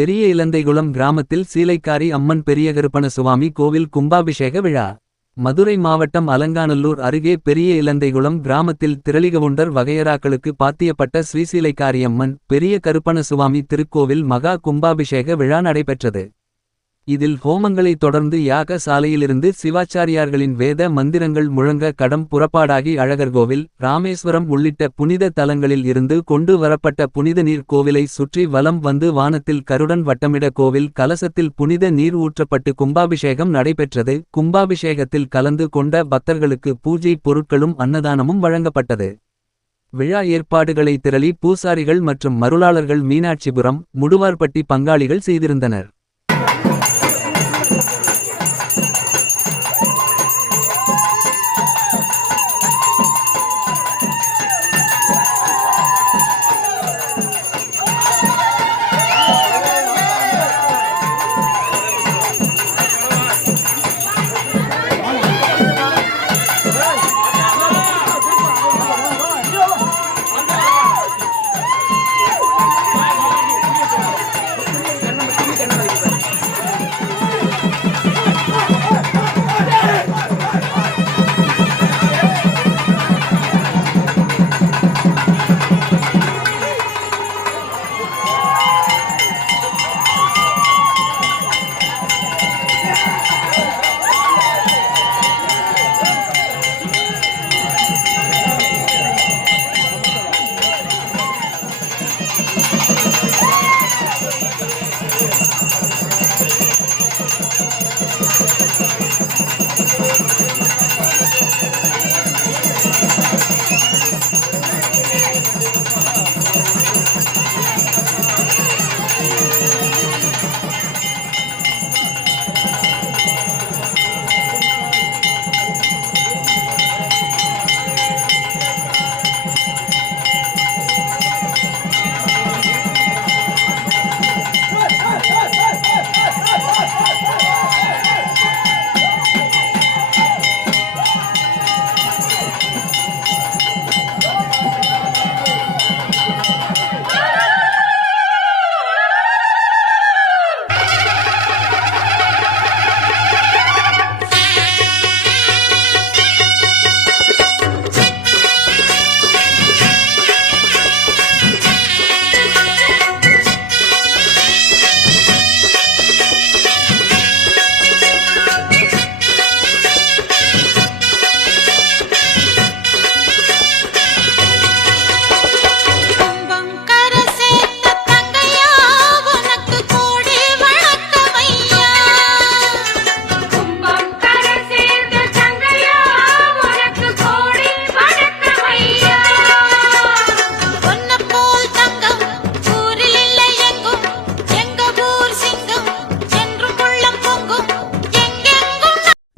பெரிய இலந்தைகுளம் கிராமத்தில் சீலைக்காரி அம்மன் பெரியகருப்பண சுவாமி கோவில் கும்பாபிஷேக விழா. மதுரை மாவட்டம் அலங்காநல்லூர் அருகே பெரிய இலந்தைகுளம் கிராமத்தில் திரளிகவுண்டர் வகையராக்களுக்கு பாத்தியப்பட்ட ஸ்ரீசீலைக்காரியம்மன் பெரிய கருப்பண சுவாமி திருக்கோவில் மகா கும்பாபிஷேக விழா நடைபெற்றது. இதில் ஹோமங்களை தொடர்ந்து யாக சாலையிலிருந்து சிவாச்சாரியார்களின் வேத மந்திரங்கள் முழங்க கடம் புறப்பாடாகி அழகர்கோவில் ராமேஸ்வரம் உள்ளிட்ட புனித தலங்களில் இருந்து கொண்டு வரப்பட்ட புனித நீர் கோவிலை சுற்றி வலம் வந்து வானத்தில் கருடன் வட்டமிட கோவில் கலசத்தில் புனித நீர் ஊற்றப்பட்டு கும்பாபிஷேகம் நடைபெற்றது. கும்பாபிஷேகத்தில் கலந்து கொண்ட பக்தர்களுக்கு பூஜை பொருட்களும் அன்னதானமும் வழங்கப்பட்டது. விழா ஏற்பாடுகளை திரளி பூசாரிகள் மற்றும் மருளாளர்கள் மீனாட்சிபுரம் முடுவார்பட்டி பங்காளிகள் செய்திருந்தனர்.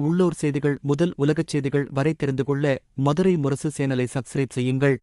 உள்ளூர் செய்திகள் முதல் உலகச் செய்திகள் வரை தெரிந்து கொள்ள மதுரை முரசு சேனலை சப்ஸ்கிரைப் செய்யுங்கள்.